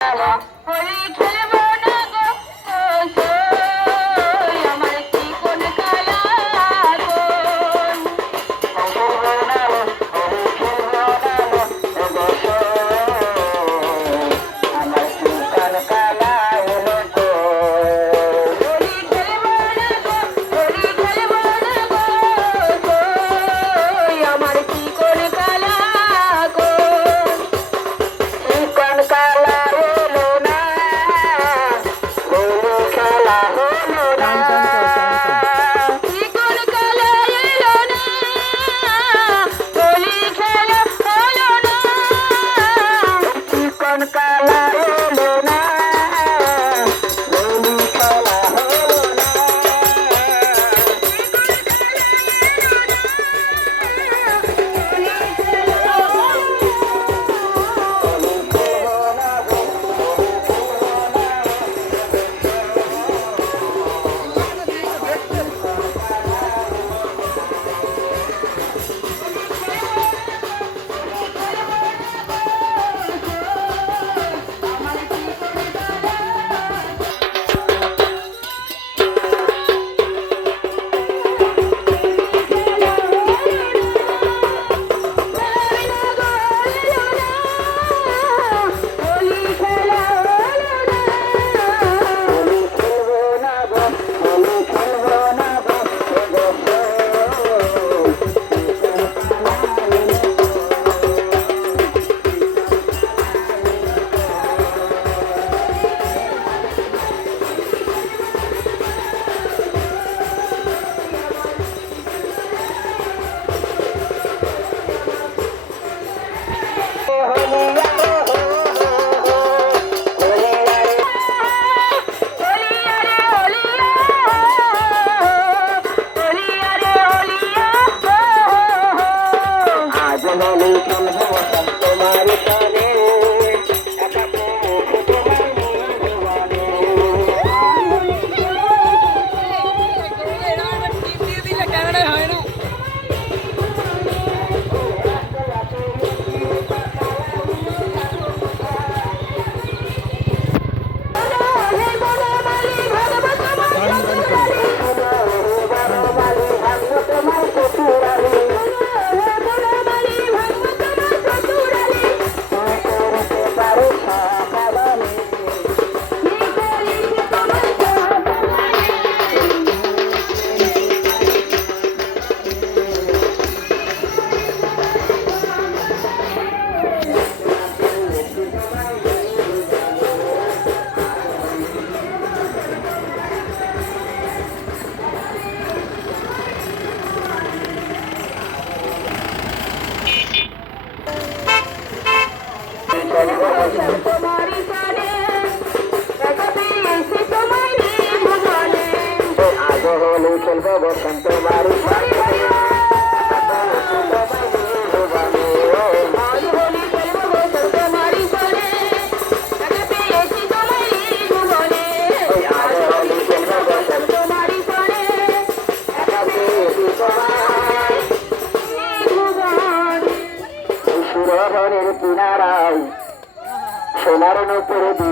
What Are you doing?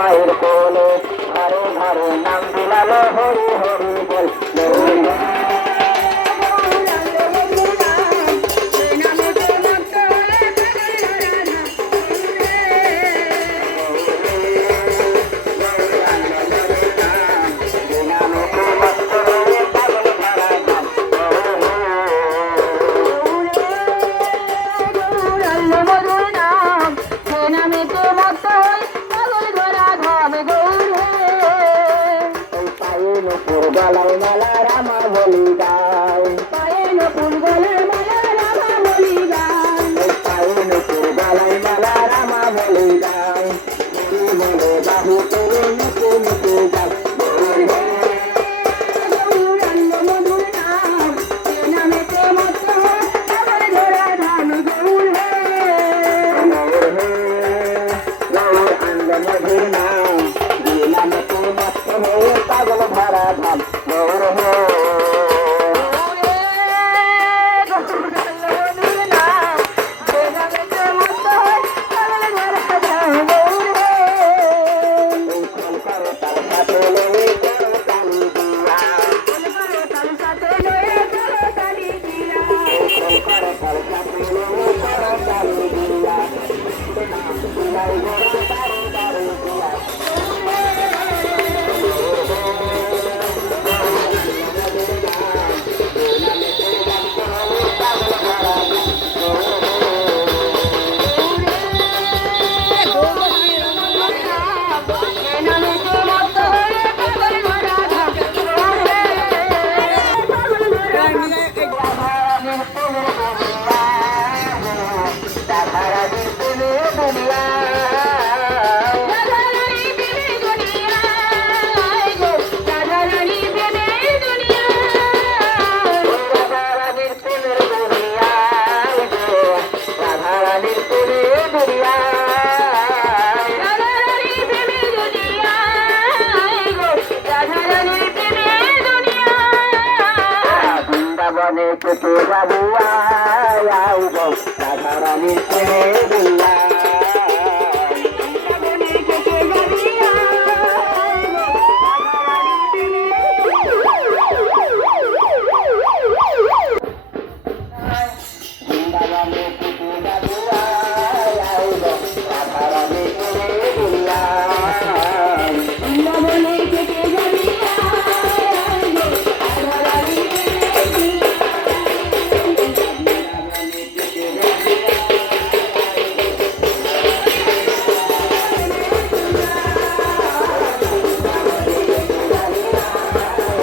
মায়ের কোলে ঘরে ঘরে নাম বিলালো হরি হরি বল। গলায় মালা রামা বলি